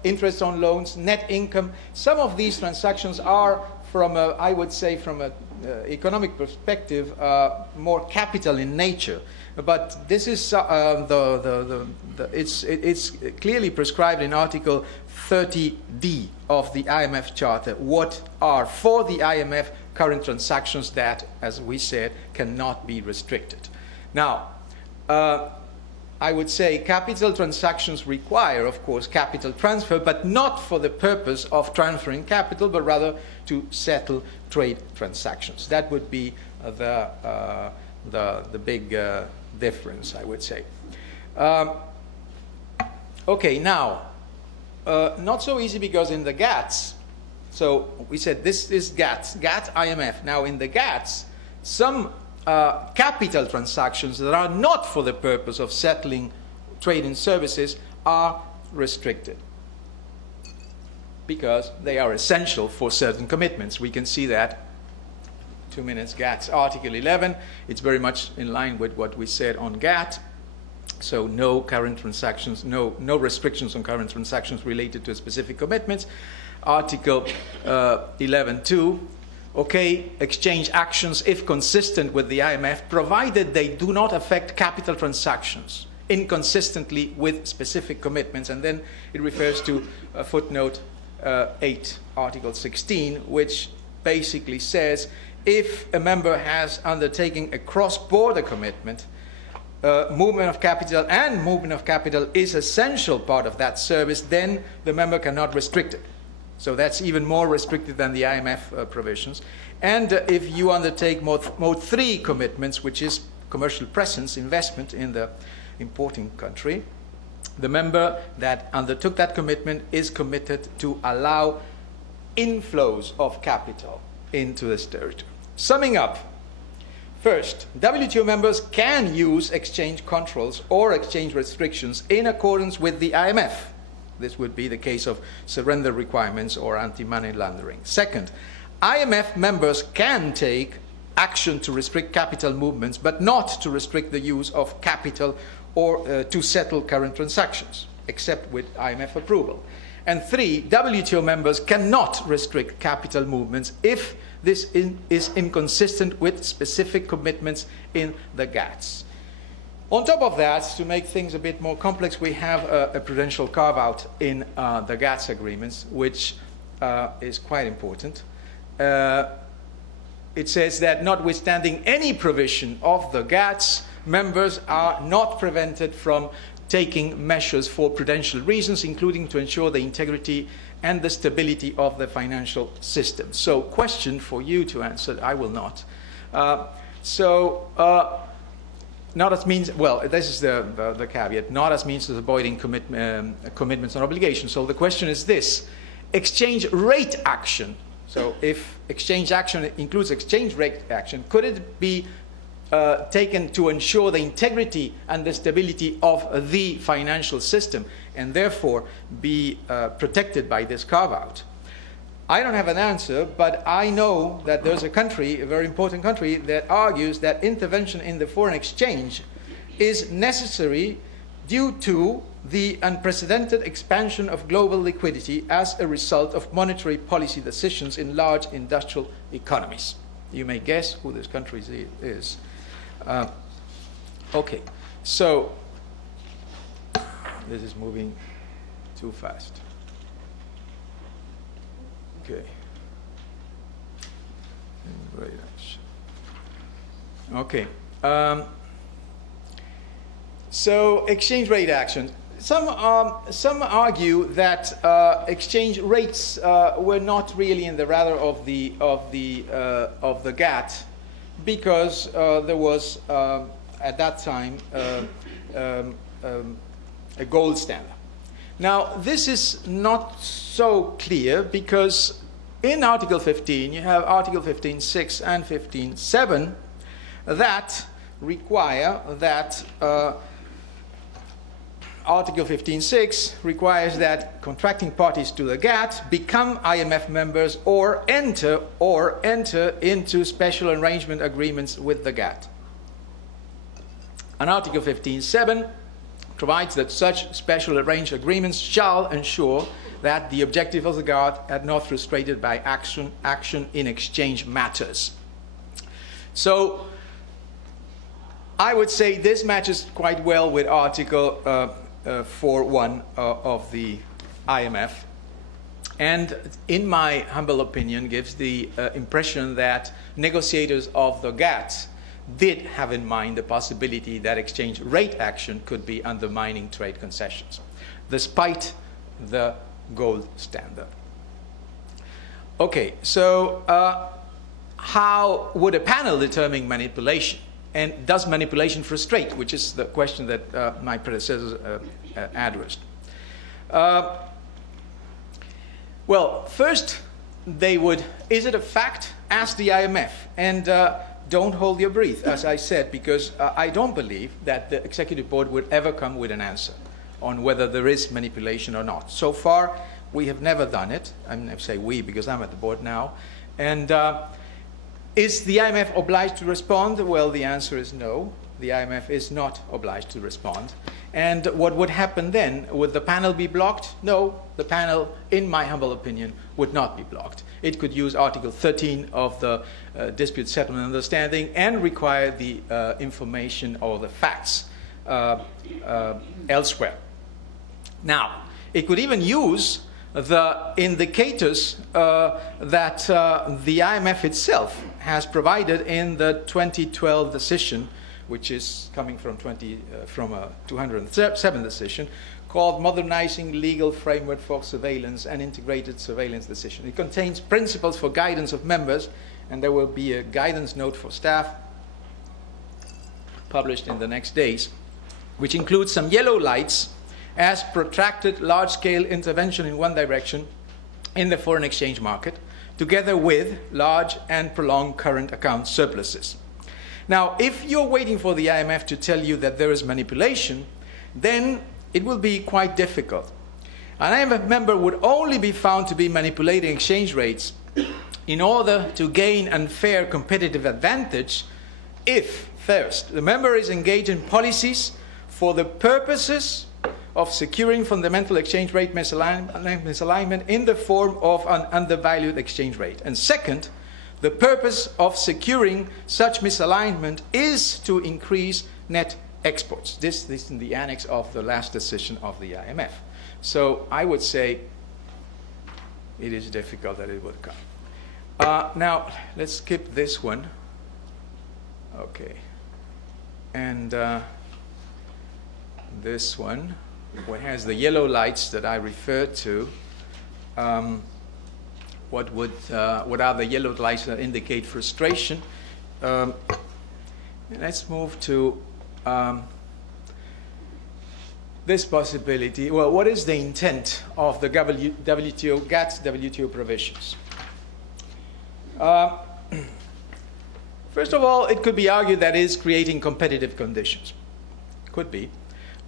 interest on loans, net income. Some of these transactions are, from a, I would say, from an economic perspective, more capital in nature. But this is it's clearly prescribed in Article 30D of the IMF Charter what are for the IMF current transactions that, as we said, cannot be restricted. Now, I would say capital transactions require, of course, capital transfer, but not for the purpose of transferring capital, but rather to settle trade transactions. That would be the big difference, I would say. Okay, now, not so easy because in the GATS, so we said this is GATS, IMF. Now in the GATS, some capital transactions that are not for the purpose of settling trade and services are restricted because they are essential for certain commitments. We can see that. 2 minutes, GATS, Article 11. It's very much in line with what we said on GATT. So no current transactions, no restrictions on current transactions related to specific commitments. Article 11.2 okay, exchange actions, if consistent with the IMF, provided they do not affect capital transactions inconsistently with specific commitments. And then it refers to footnote 8, Article 16, which basically says if a member has undertaken a cross-border commitment, movement of capital is essential part of that service, then the member cannot restrict it. So that's even more restricted than the IMF provisions. And if you undertake mode 3 commitments, which is commercial presence, investment in the importing country, the member that undertook that commitment is committed to allow inflows of capital into this territory. Summing up, first, WTO members can use exchange controls or exchange restrictions in accordance with the IMF. This would be the case of surrender requirements or anti-money laundering. Second, IMF members can take action to restrict capital movements, but not to restrict the use of capital or to settle current transactions, except with IMF approval. And three, WTO members cannot restrict capital movements if this is inconsistent with specific commitments in the GATS. On top of that, to make things a bit more complex, we have a prudential carve-out in the GATS agreements, which is quite important. It says that notwithstanding any provision of the GATS, members are not prevented from taking measures for prudential reasons, including to ensure the integrity and the stability of the financial system. So, question for you to answer, I will not. Not as means, well, this is the caveat, not as means of avoiding commitments and obligations. So the question is this: exchange rate action. So if exchange action includes exchange rate action, could it be taken to ensure the integrity and the stability of the financial system and therefore be protected by this carve-out? I don't have an answer, but I know that there's a country, a very important country, that argues that intervention in the foreign exchange is necessary due to the unprecedented expansion of global liquidity as a result of monetary policy decisions in large industrial economies. You may guess who this country is. Okay, so this is moving too fast. Okay. Okay. So exchange rate action. Some argue that exchange rates were not really in the radar of the GATT because there was at that time a gold standard. Now, this is not so clear because in Article 15, you have Article 15.6 and 15.7 that require that Article 15.6 requires that contracting parties to the GATT become IMF members or enter into special arrangement agreements with the GATT. And Article 15.7 provides that such special arranged agreements shall ensure that the objective of the GATT are not frustrated by action in exchange matters. So I would say this matches quite well with Article 4.1 of the IMF, and in my humble opinion gives the impression that negotiators of the GATT did have in mind the possibility that exchange rate action could be undermining trade concessions, despite the gold standard. Okay, so how would a panel determine manipulation? And does manipulation frustrate, which is the question that my predecessors addressed. Well, first, they would, is it a fact? Ask the IMF. And don't hold your breath, as I said, because I don't believe that the executive board would ever come with an answer on whether there is manipulation or not. So far, we have never done it. I mean, I say we because I'm at the board now. And is the IMF obliged to respond? Well, the answer is no. the IMF is not obliged to respond. And what would happen then? Would the panel be blocked? No, the panel, in my humble opinion, would not be blocked. It could use Article 13 of the Dispute Settlement Understanding and require the information or the facts elsewhere. Now, it could even use the indicators that the IMF itself has provided in the 2012 decision, which is coming from a 207 decision, called Modernizing Legal Framework for Surveillance and Integrated Surveillance Decision. It contains principles for guidance of members, and there will be a guidance note for staff published in the next days, which includes some yellow lights as protracted large-scale intervention in one direction in the foreign exchange market, together with large and prolonged current account surpluses. Now, if you're waiting for the IMF to tell you that there is manipulation, then it will be quite difficult. An IMF member would only be found to be manipulating exchange rates in order to gain unfair competitive advantage if, first, the member is engaged in policies for the purposes of securing fundamental exchange rate misalignment in the form of an undervalued exchange rate. And second, the purpose of securing such misalignment is to increase net exports. This is in the annex of the last decision of the IMF. So I would say it is difficult that it would come. Now, let's skip this one. Okay. And this one, what has the yellow lights that I referred to. What are the yellow lights that indicate frustration? Let's move to this possibility. Well, what is the intent of the WTO, GATT WTO provisions? First of all, it could be argued that it is creating competitive conditions. Could be.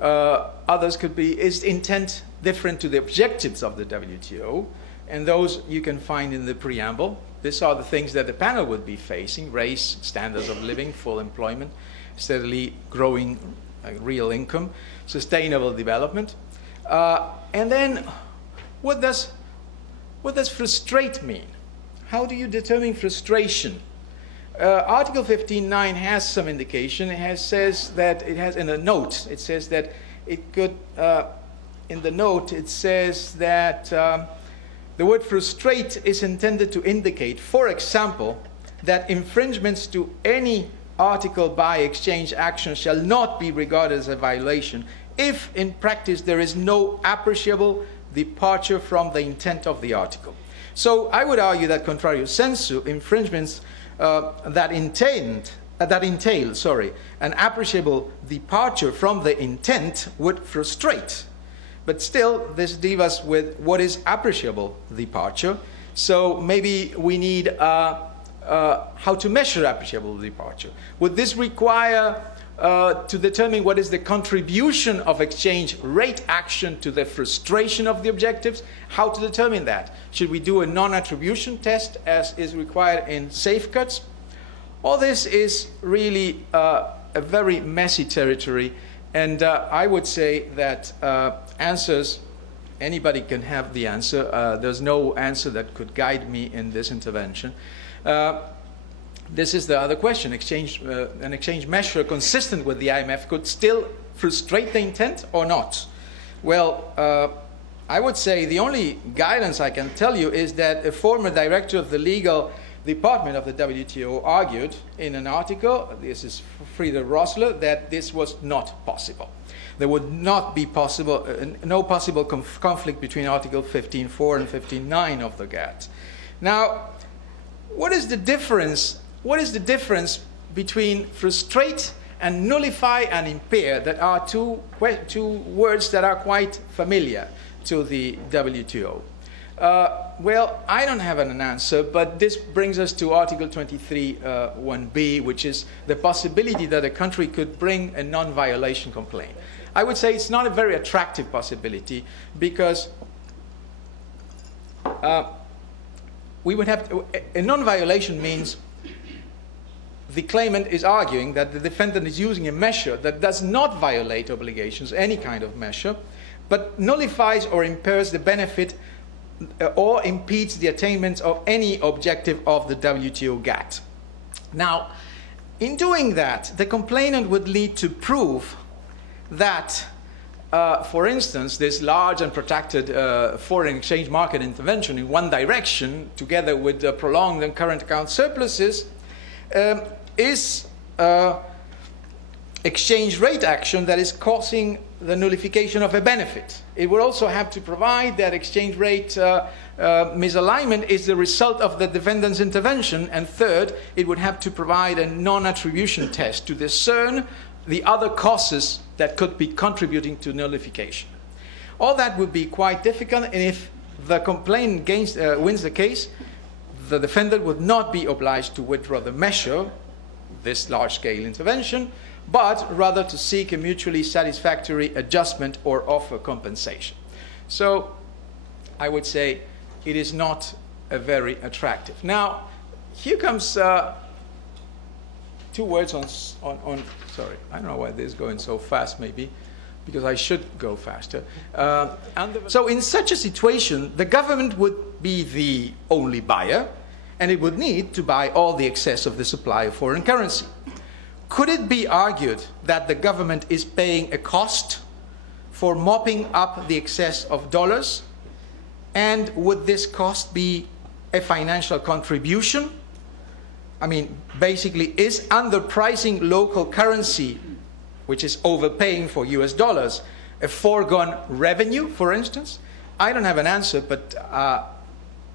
Others could be, is intent different to the objectives of the WTO? And those you can find in the preamble. These are the things that the panel would be facing: race, standards of living, full employment, steadily growing real income, sustainable development. And then, what does frustrate mean? How do you determine frustration? Article 15.9 has some indication. Says that it has in a note. It says that it could. In the note, it says that the word frustrate is intended to indicate, for example, that infringements to any article by exchange action shall not be regarded as a violation if, in practice, there is no appreciable departure from the intent of the article. So I would argue that, contrario sensu, infringements that entail an appreciable departure from the intent would frustrate. But still, this leaves us with what is appreciable departure. So maybe we need how to measure appreciable departure. Would this require to determine what is the contribution of exchange rate action to the frustration of the objectives? How to determine that? Should we do a non-attribution test as is required in safeguards? All this is really a very messy territory. And I would say that answers, anybody can have the answer. There's no answer that could guide me in this intervention. This is the other question. An exchange measure consistent with the IMF could still frustrate the intent or not? Well, I would say the only guidance I can tell you is that a former director of the legal department of the WTO argued in an article, this is Frieder Rossler, that this was not possible. There would not be possible, no possible conflict between Article 15.4 and 15.9 of the GATT. Now, what is the difference? What is the difference between frustrate and nullify and impair? That are two words that are quite familiar to the WTO. Well, I don't have an answer, but this brings us to Article 23(1)(b), which is the possibility that a country could bring a non-violation complaint. I would say it's not a very attractive possibility because we would have to, a non-violation means the claimant is arguing that the defendant is using a measure that does not violate obligations, any kind of measure, but nullifies or impairs the benefit or impedes the attainment of any objective of the WTO GATT. Now, in doing that, the complainant would need to prove that, for instance, this large and protracted foreign exchange market intervention in one direction, together with prolonged and current account surpluses, is exchange rate action that is causing the nullification of a benefit. It would also have to provide that exchange rate misalignment is the result of the defendant's intervention. And third, it would have to provide a non-attribution test to discern the other causes that could be contributing to nullification. All that would be quite difficult, and if the complainant wins the case, the defendant would not be obliged to withdraw the measure, this large-scale intervention, but rather to seek a mutually satisfactory adjustment or offer compensation. So I would say it is not a very attractive. Now, here comes 2 words on, sorry, I don't know why this is going so fast, maybe, because I should go faster. So in such a situation, the government would be the only buyer, and it would need to buy all the excess of the supply of foreign currency. Could it be argued that the government is paying a cost for mopping up the excess of dollars? And would this cost be a financial contribution? I mean, basically, is underpricing local currency, which is overpaying for US dollars, a foregone revenue, for instance? I don't have an answer, but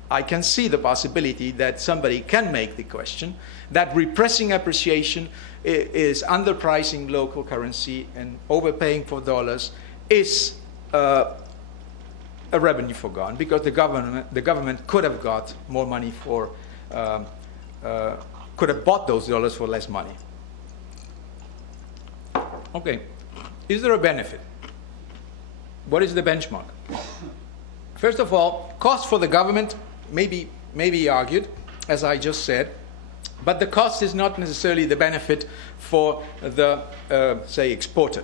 I can see the possibility that somebody can make the question that repressing appreciation is underpricing local currency and overpaying for dollars is a revenue foregone, because the government could have got more money for, could have bought those dollars for less money. Okay, is there a benefit? What is the benchmark? First of all, cost for the government may be argued, as I just said, but the cost is not necessarily the benefit for the, say, exporter.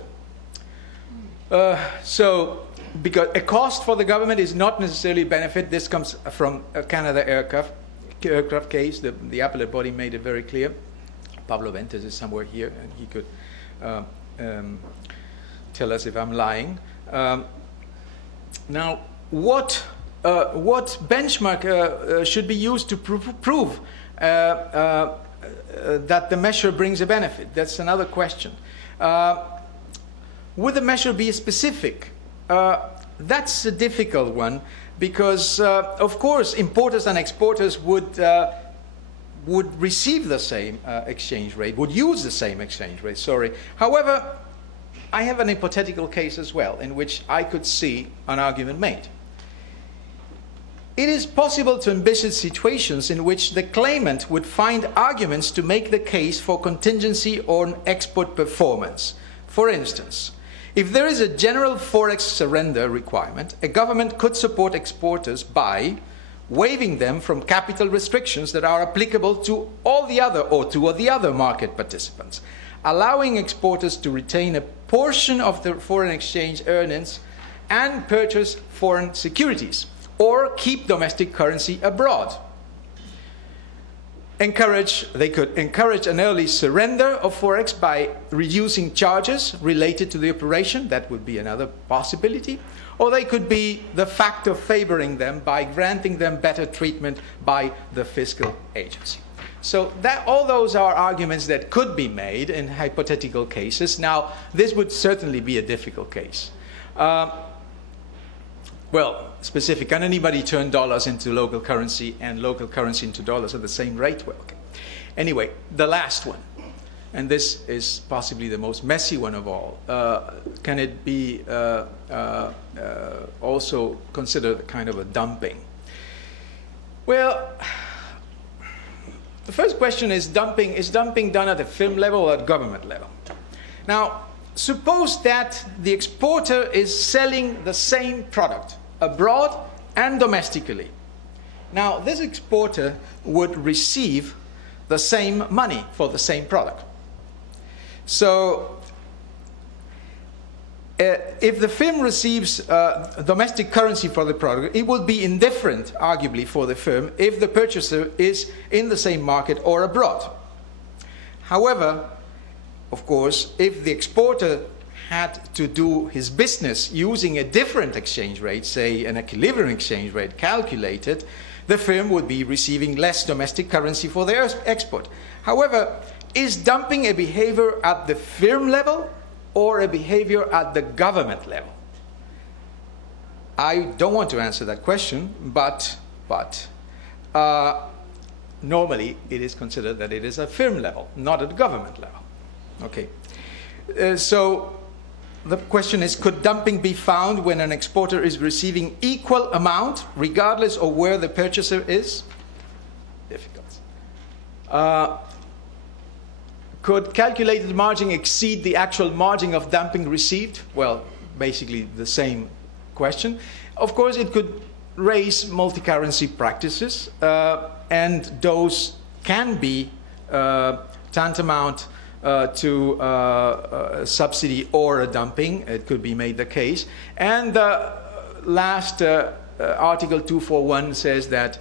So, because a cost for the government is not necessarily a benefit. This comes from a Canada aircraft case. The appellate body made it very clear. Pablo Ventes is somewhere here, and he could tell us if I'm lying. Now, what benchmark should be used to prove that the measure brings a benefit? That's another question. Would the measure be specific? That's a difficult one, because, of course, importers and exporters would receive the same exchange rate, would use the same exchange rate, sorry. However, I have an hypothetical case as well, in which I could see an argument made. It is possible to envisage situations in which the claimant would find arguments to make the case for contingency on export performance. For instance, if there is a general forex surrender requirement, a government could support exporters by waiving them from capital restrictions that are applicable to all the other or two of the other market participants, allowing exporters to retain a portion of their foreign exchange earnings and purchase foreign securities, or keep domestic currency abroad. They could encourage an early surrender of forex by reducing charges related to the operation. That would be another possibility. Or they could be the factor favoring them by granting them better treatment by the fiscal agency. So all those are arguments that could be made in hypothetical cases. Now, this would certainly be a difficult case. Well, specific. Can anybody turn dollars into local currency and local currency into dollars at the same rate? Well, okay. Anyway, the last one, and this is possibly the most messy one of all. Can it be also considered kind of a dumping? Well, the first question is dumping. Is dumping done at the firm level or at government level? Now, suppose that the exporter is selling the same product abroad and domestically. Now, this exporter would receive the same money for the same product. So if the firm receives domestic currency for the product, it would be indifferent, arguably, for the firm if the purchaser is in the same market or abroad. However, of course, if the exporter had to do his business using a different exchange rate, say an equilibrium exchange rate calculated, the firm would be receiving less domestic currency for their export. However, is dumping a behavior at the firm level or a behavior at the government level? I don't want to answer that question, but normally it is considered that it is at firm level, not at government level. Okay. So the question is, could dumping be found when an exporter is receiving equal amount, regardless of where the purchaser is? Difficult. Could calculated margin exceed the actual margin of dumping received? Well, basically the same question. Of course, it could raise multi-currency practices, and those can be tantamount to a subsidy or a dumping. It could be made the case. And the last Article 241 says that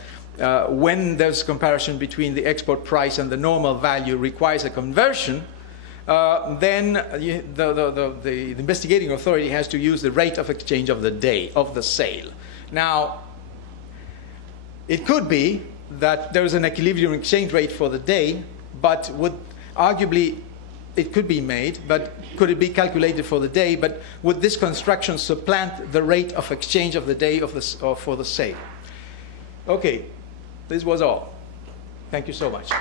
when there's comparison between the export price and the normal value requires a conversion, then the investigating authority has to use the rate of exchange of the day, of the sale. Now, it could be that there is an equilibrium exchange rate for the day, but would arguably it could be made, but could it be calculated for the day, but would this construction supplant the rate of exchange of the day of for the sale? Okay, this was all. Thank you so much.